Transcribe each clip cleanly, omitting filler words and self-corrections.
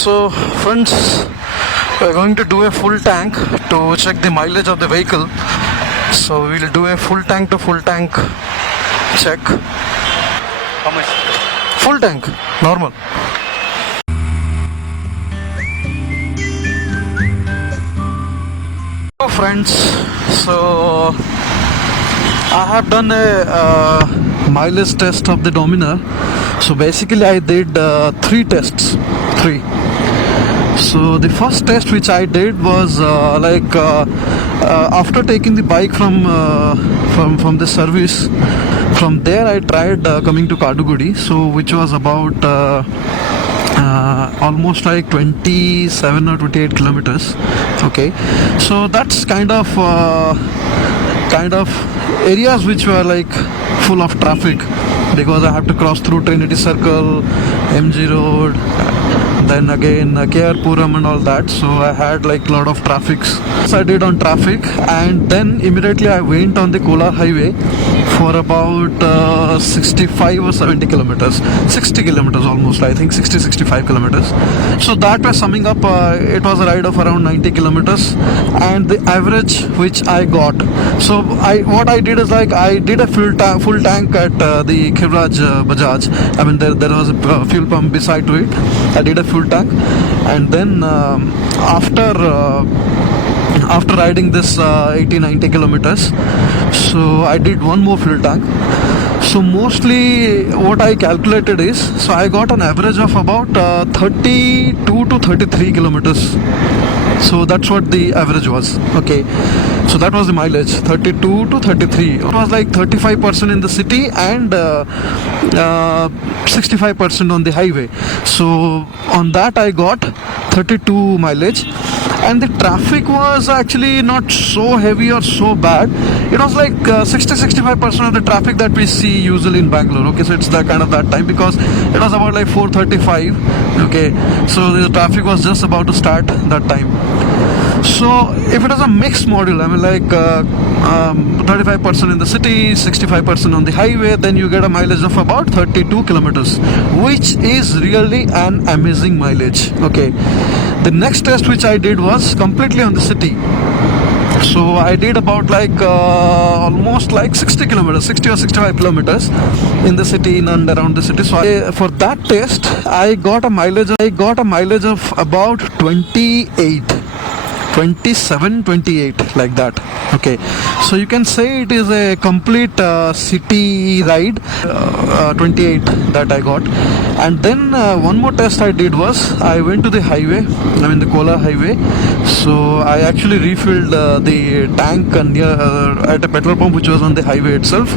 So friends, we're going to do a full tank to check the mileage of the vehicle. So we'll do a full tank to full tank check. How much? Full tank, normal. So friends, so I have done a mileage test of the Dominar. So basically I did three tests. So the first test which I did was after taking the bike from the service. From there I tried coming to Kadugudi, so which was about almost like 27 or 28 kilometers. Okay, so that's kind of areas which were like full of traffic because I have to cross through Trinity Circle, MG Road, then again KR Puram and all that. So I had like a lot of traffic. So I did on traffic, and then immediately I went on the Kolar highway for about 65 or 70 kilometers, 60 kilometers almost, I think 65 kilometers. So that was summing up, it was a ride of around 90 kilometers, and the average which I got. So what I did is like I did a full tank at the Khivraj Bajaj. I mean there was a fuel pump beside to it. I did a full tank, and then after riding this 80-90 kilometers, so I did one more fuel tank. So mostly what I calculated is, so I got an average of about 32 to 33 kilometers. So that's what the average was. Okay, so that was the mileage, 32 to 33. It was like 35% in the city and 65% on the highway. So on that I got 32 mileage. And the traffic was actually not so heavy or so bad. It was like 60-65% of the traffic that we see usually in Bangalore. Okay, so it's the kind of that time because it was about like 4:35. Okay, so the traffic was just about to start that time. So if it is a mixed model, I mean like 35% in the city, 65% on the highway, then you get a mileage of about 32 kilometers, which is really an amazing mileage. Okay, the next test which I did was completely on the city. So I did about like almost like 60 kilometers, 60 or 65 kilometers in the city, in and around the city. So for that test, I got a mileage of about 27, 28, like that. Okay, so you can say it is a complete city ride, 28 that I got. And then one more test I did was I went to the highway, I mean the Kolar highway. So I actually refilled the tank at a petrol pump which was on the highway itself,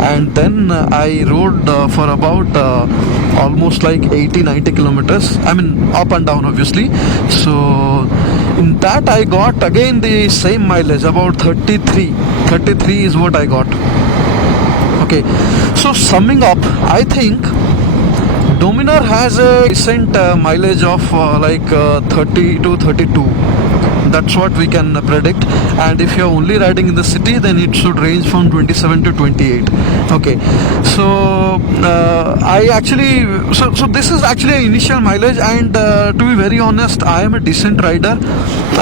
and then I rode for about almost like 80-90 kilometers, I mean up and down obviously. So in that I got again the same mileage, about 33 is what I got. Okay, so summing up, I think Dominar has a decent mileage of like 30 to 32. That's what we can predict. And if you're only riding in the city, then it should range from 27 to 28. Okay, so so this is actually an initial mileage, and to be very honest, I am a decent rider.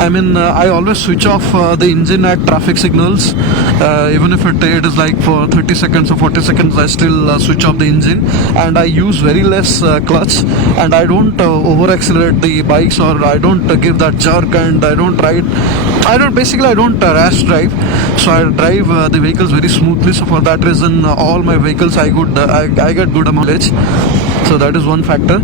I mean I always switch off the engine at traffic signals, even if it is like for 30 seconds or 40 seconds, I still switch off the engine, and I use very less clutch, and I don't over accelerate the bikes, or I don't give that jerk, and I don't rash drive. So I drive the vehicles very smoothly. So for that reason, all my vehicles I get good mileage. So that is one factor.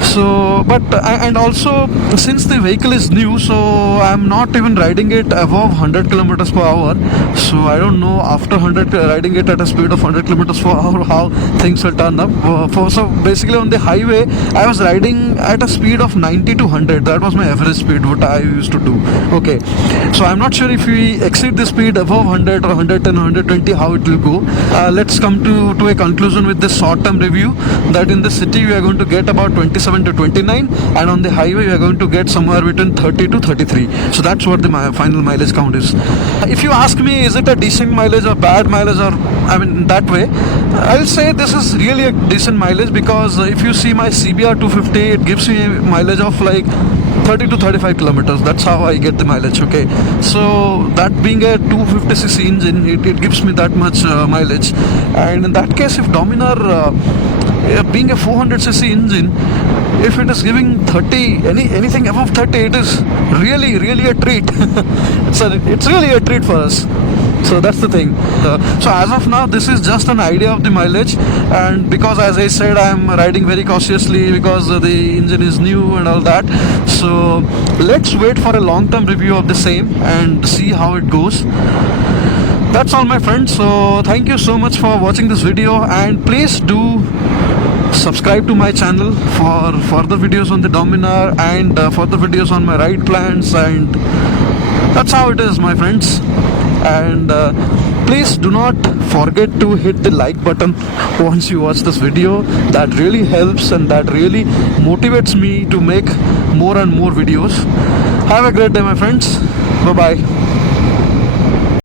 So and also since the vehicle is new, so I'm not even riding it above 100 kilometers per hour. So I don't know after riding it at a speed of 100 kilometers per hour how things will turn up. So basically on the highway I was riding at a speed of 90 to 100. That was my average speed what I used to do. Okay, so I'm not sure if we exceed the speed above 100 or 110 or 120 how it will go. Let's come to a conclusion with this short term review, that in the city we are going to get about 27 27 to 29, and on the highway you are going to get somewhere between 30 to 33. So that's what the final mileage count is. If you ask me, is it a decent mileage or bad mileage, or I mean that way, I'll say this is really a decent mileage, because if you see my CBR 250, it gives me mileage of like 30 to 35 kilometers. That's how I get the mileage. Okay, so that being a 250cc engine, it gives me that much mileage. And in that case, if Dominar being a 400cc engine, if it is giving 30, anything above 30, it is really a treat. It's really a treat for us. So that's the thing. So as of now, this is just an idea of the mileage, and because, as I said, I am riding very cautiously because the engine is new and all that. So let's wait for a long-term review of the same and see how it goes. That's all, my friends. So thank you so much for watching this video, and please do subscribe to my channel for further videos on the Dominar and further videos on my ride plans. And that's how it is, my friends. And please do not forget to hit the like button once you watch this video. That really helps, and that really motivates me to make more and more videos. Have a great day, my friends. Bye bye.